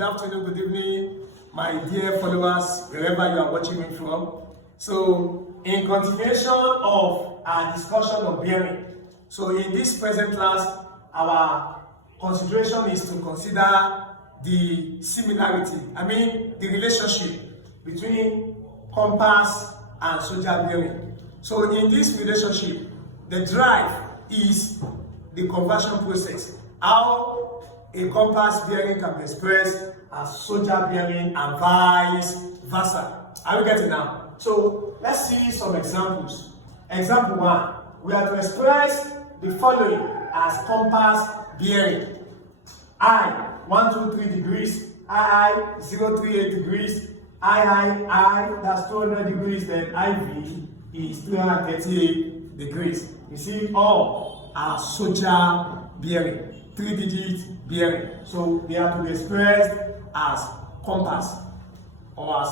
good afternoon, good evening, my dear followers, wherever you are watching me from. So, in continuation of our discussion of bearing, so in this present class, our consideration is to consider the similarity, the relationship between compass and soldier bearing. So, in this relationship, the drive is the conversion process. How a compass bearing can be expressed as soldier bearing and vice versa. Are we getting now? So let's see some examples. Example 1. We are to express the following as compass bearing. I 123 degrees, I 038 degrees, I that's 200 degrees, then IV is 338 degrees. You see, all are soldier bearing. 3-digit bearing. So they are to be expressed as compass or as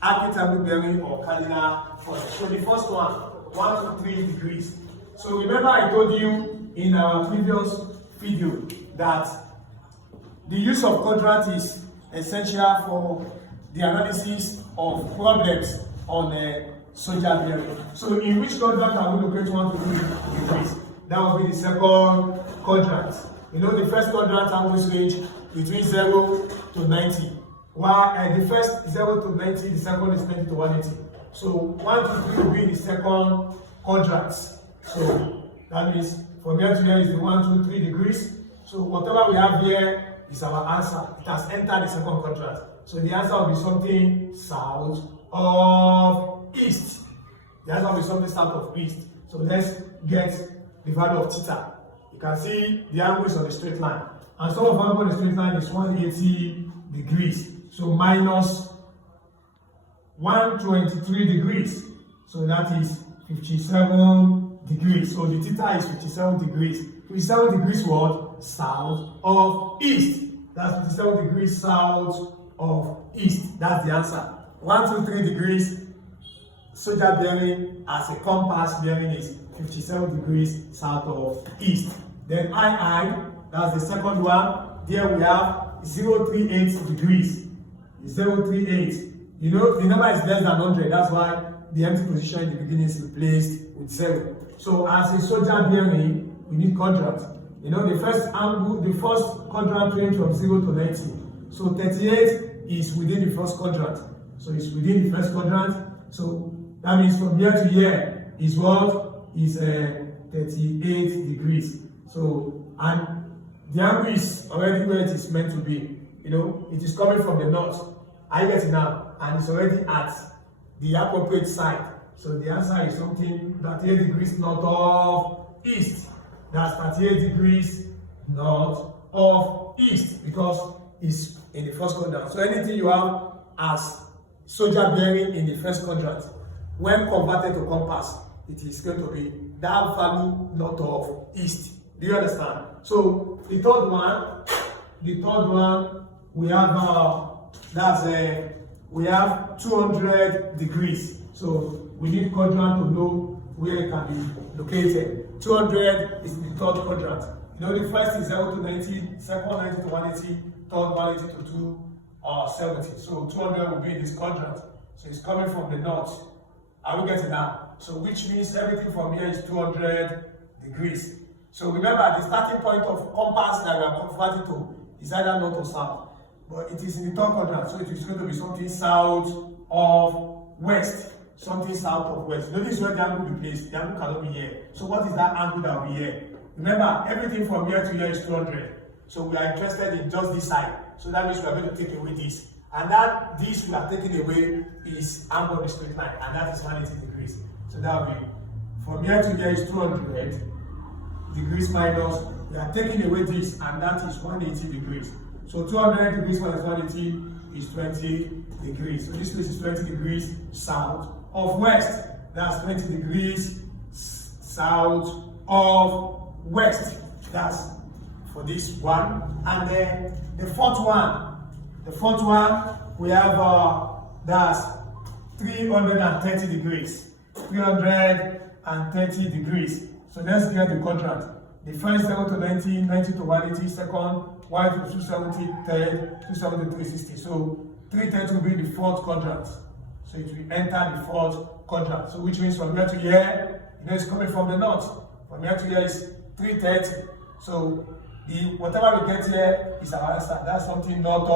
archetypal bearing or cardinal point. So the first one, 123 degrees. So remember I told you in our previous video that the use of quadrant is essential for the analysis of problems on soldier bearing. So in which quadrant are we locate 123 degrees? That will be the second quadrant. You know, the first quadrant angles range between 0 to 90, while the first 0 to 90, the second is 20 to 180. So 1 to 3 will be the second quadrant. So that means from here to here is the 1, 2, 3 degrees. So whatever we have here is our answer. It has entered the second quadrant. So the answer will be something south of east. The answer will be something south of east. So let's get the value of theta. You can see the angle is on a straight line. And some of angle on a straight line is 180 degrees. So minus 123 degrees. So that is 57 degrees. So the theta is 57 degrees. 57 degrees what? South of east. That's 57 degrees south of east. That's the answer. 123 degrees. Soldier bearing as a compass bearing is 57 degrees south of east. Then II, that's the second one. There we have 038 degrees. 038. You know, the number is less than 100. That's why the empty position in the beginning is replaced with 0. So as a soldier bearing, we need quadrant. You know, the first angle, the first quadrant range from 0 to 90. So 38 is within the first quadrant. So it's within the first quadrant. So that means from here to here is what? Is 38 degrees. So, and the angle is already where it is meant to be. You know, it is coming from the north. I get it now. And it's already at the appropriate side. So the answer is something 38 degrees north of east. That's 38 degrees north of east because it's in the first quadrant. So anything you have as soldier bearing in the first quadrant, when converted to compass, it is going to be that value north of east. Do you understand? So the third one, we have we have 200 degrees. So we need quadrant to know where it can be located. 200 is the third quadrant. You know, the first is 0 to 90, second 90 to 180, third 180 to 270. So 200 will be in this quadrant. So it's coming from the north. Are we getting that? So which means everything from here is 200 degrees. So remember, the starting point of compass that we are converting to is either north or south. But it is in the third quadrant, so it is going to be something south of west. Something south of west. Notice where the angle will be placed. The angle cannot be here. So what is that angle that will be here? Remember, everything from here to here is 200. So we are interested in just this side. So that means we are going to take away this. And that this we are taking away is angle of the straight line, and that is 180 degrees. So that will be from here to here is 200 degrees minus, we are taking away this, and that is 180 degrees. So 200 degrees minus 180 is 20 degrees. So this place is 20 degrees south of west. That's 20 degrees south of west. That's for this one. And then the fourth one, we have that's 330 degrees. 330 degrees. So let's get the quadrant. the first 0 to 90, 90 to 180, second, 1 to 270, third, 270 to 360. So 330 will be the fourth quadrant. So it will enter the fourth quadrant. So which means from here to here, you know, it's coming from the north. From here to here is 330. So the whatever we get here is our answer. That's something north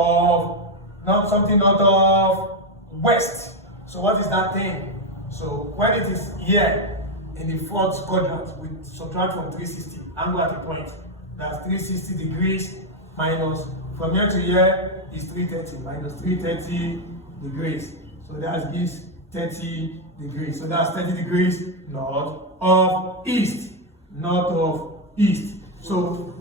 of west. So what is that thing? So when it is here in the fourth quadrant, we subtract from 360, angle at a point. That's 360 degrees minus, from here to here is 330, minus 330 degrees. So that gives 30 degrees. So that's 30 degrees north of east. North of east. So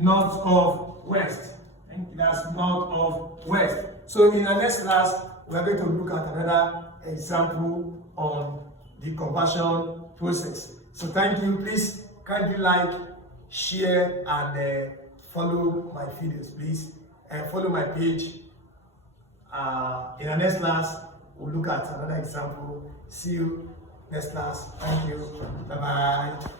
north of west. And that's north of west. So in the next class, we are going to look at another example on the conversion process. So thank you. Please kindly like, share, and follow my videos, please. And follow my page. In the next class, we'll look at another example. See you next class. Thank you. Bye-bye.